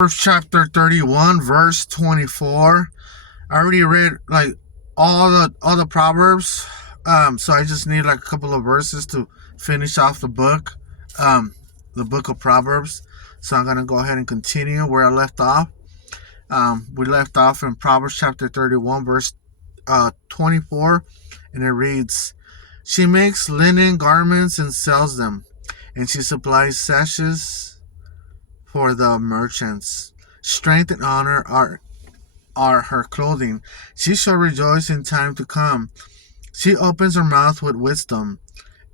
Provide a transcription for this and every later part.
Proverbs chapter 31, verse 24. I already read like all the proverbs. So I just need like a couple of verses to finish off Um, the book of Proverbs. So I'm gonna go ahead and continue where I left off. We left off in Proverbs chapter 31, verse 24, and it reads, "She makes linen garments and sells them, and she supplies sashes for the merchants. Strength and honor are her clothing. She shall rejoice in time to come. She opens her mouth with wisdom,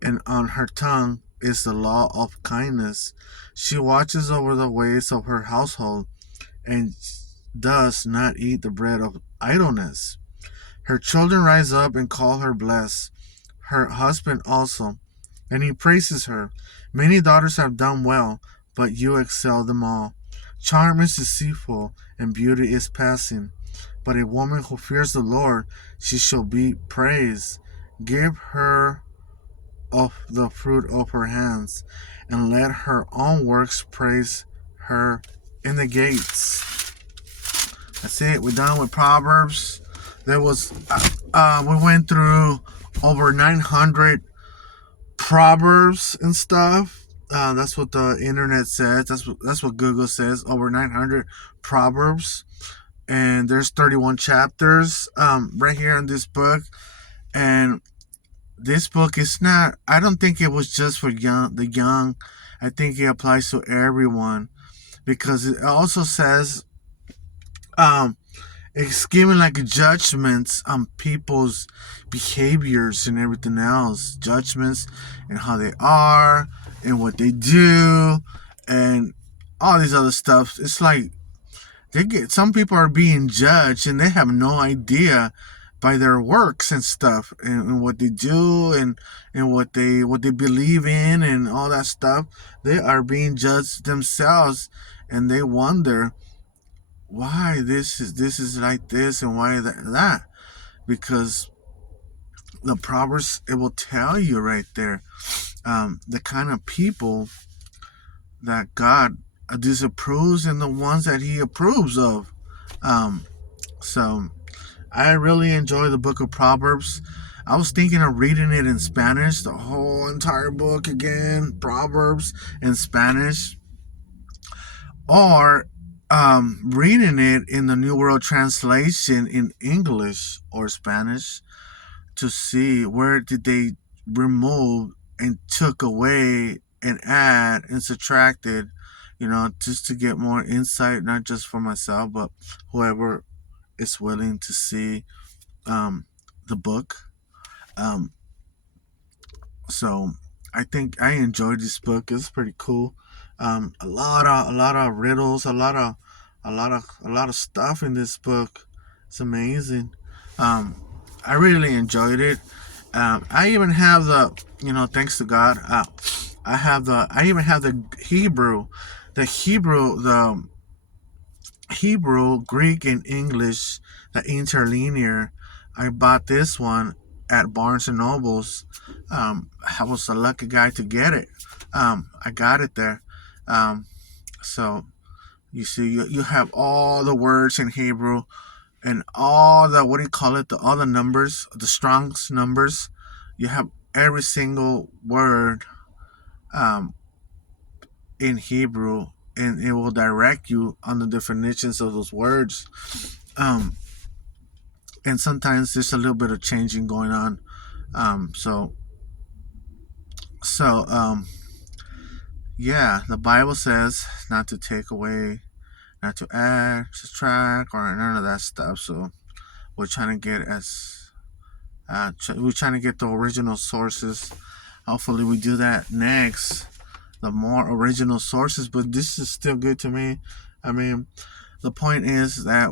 and on her tongue is the law of kindness. She watches over the ways of her household, and does not eat the bread of idleness. Her children rise up and call her blessed, her husband also, and he praises her. Many daughters have done well, but you excel them all. Charm is deceitful, and beauty is passing. But a woman who fears the Lord, she shall be praised. Give her of the fruit of her hands, and let her own works praise her in the gates." That's it. We're done with Proverbs. We went through over 900 proverbs and stuff. That's what the internet says. That's what Google says. Over 900 proverbs, and there's 31 chapters right here in this book. And this book is not. I don't think it was just for the young. I think it applies to everyone because it also says it's giving like judgments on people's behaviors and everything else, judgments and how they are and what they do and all these other stuff. It's like some people are being judged and they have no idea by their works and stuff, and what they do, and what they believe in and all that stuff. They are being judged themselves, and they wonder why this is like this and why that, because the Proverbs, it will tell you right there the kind of people that God disapproves and the ones that he approves of. So I really enjoy the book of Proverbs. I was thinking of reading it in Spanish, the whole entire book again, Proverbs in Spanish, or reading it in the New World Translation in English or Spanish to see where did they remove and took away and add and subtracted, just to get more insight, not just for myself, but whoever is willing to see the book. Um, so I think I enjoyed this book. It's pretty cool. A lot of riddles, a lot of stuff in this book. It's amazing. Um, I really enjoyed it. I even have thanks to God, I even have the Hebrew, Greek, and English, the interlinear. I bought this one at Barnes and Nobles. I was a lucky guy to get it. I got it there. So you see, you have all the words in Hebrew and all the, what do you call it? All the numbers, the Strong's numbers. You have every single word in Hebrew, and it will direct you on the definitions of those words. Um, and sometimes there's a little bit of changing going on. So yeah, the Bible says not to take away, not to add, subtract, or none of that stuff. So we're trying to get we're trying to get the original sources. Hopefully, we do that next. The more original sources, but this is still good to me. I mean, the point is that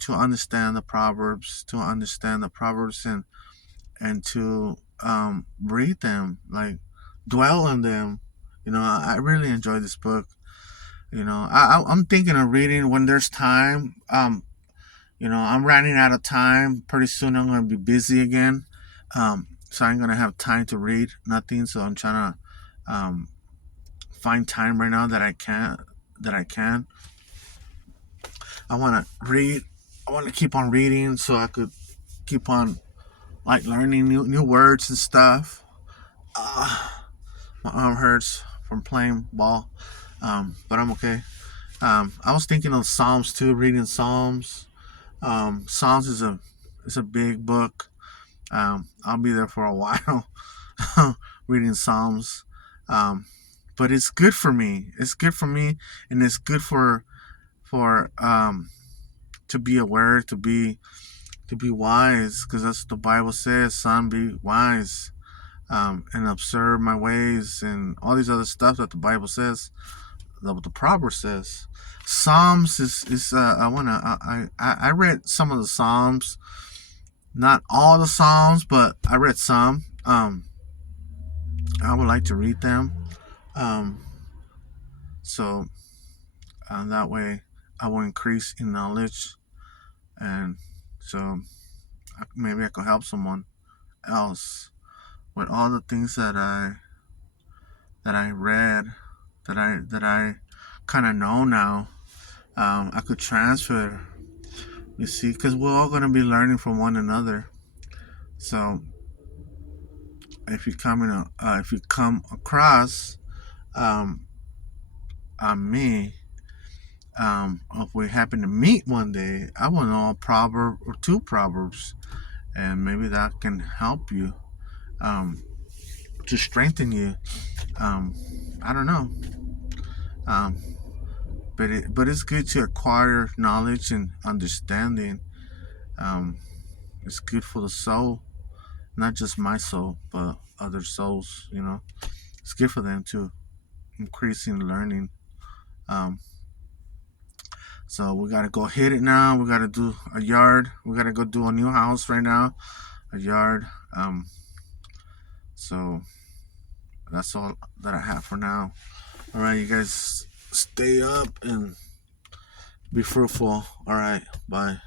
to understand the Proverbs, and to read them, like dwell on them. I really enjoy this book. I'm thinking of reading when there's time. I'm running out of time. Pretty soon I'm going to be busy again. So I'm going to have time to read nothing. So I'm trying to find time right now that I can. I want to read. I want to keep on reading so I could keep on like learning new words and stuff. Uh, my arm hurts from playing ball, but I'm okay. I was thinking of Psalms too, reading Psalms. Psalms is a big book. I'll be there for a while reading Psalms. Um, but it's good for me. It's good for me, and it's good for to be aware, to be wise, because that's what the Bible says. Son, be wise, and observe my ways, and all these other stuff that the Bible says. What the Proverbs says. Psalms is I read some of the Psalms, not all the Psalms, but I read some. I would like to read them. Um, so that way I will increase in knowledge, and so maybe I could help someone else with all the things that I read, that I kind of know now. I could transfer. You see, because we're all gonna be learning from one another. So if you come across um, me, if we happen to meet one day, I will know a proverb or two proverbs, and maybe that can help you, um, to strengthen you. Um, I don't know, um, but it's good to acquire knowledge and understanding. Um, it's good for the soul, not just my soul, but other souls. It's good for them to increase in learning. Um, so we gotta go hit it now. We gotta do a yard. We gotta go do a new house right now, a yard. So that's all that I have for now. All right, you guys stay up and be fruitful. All right, bye.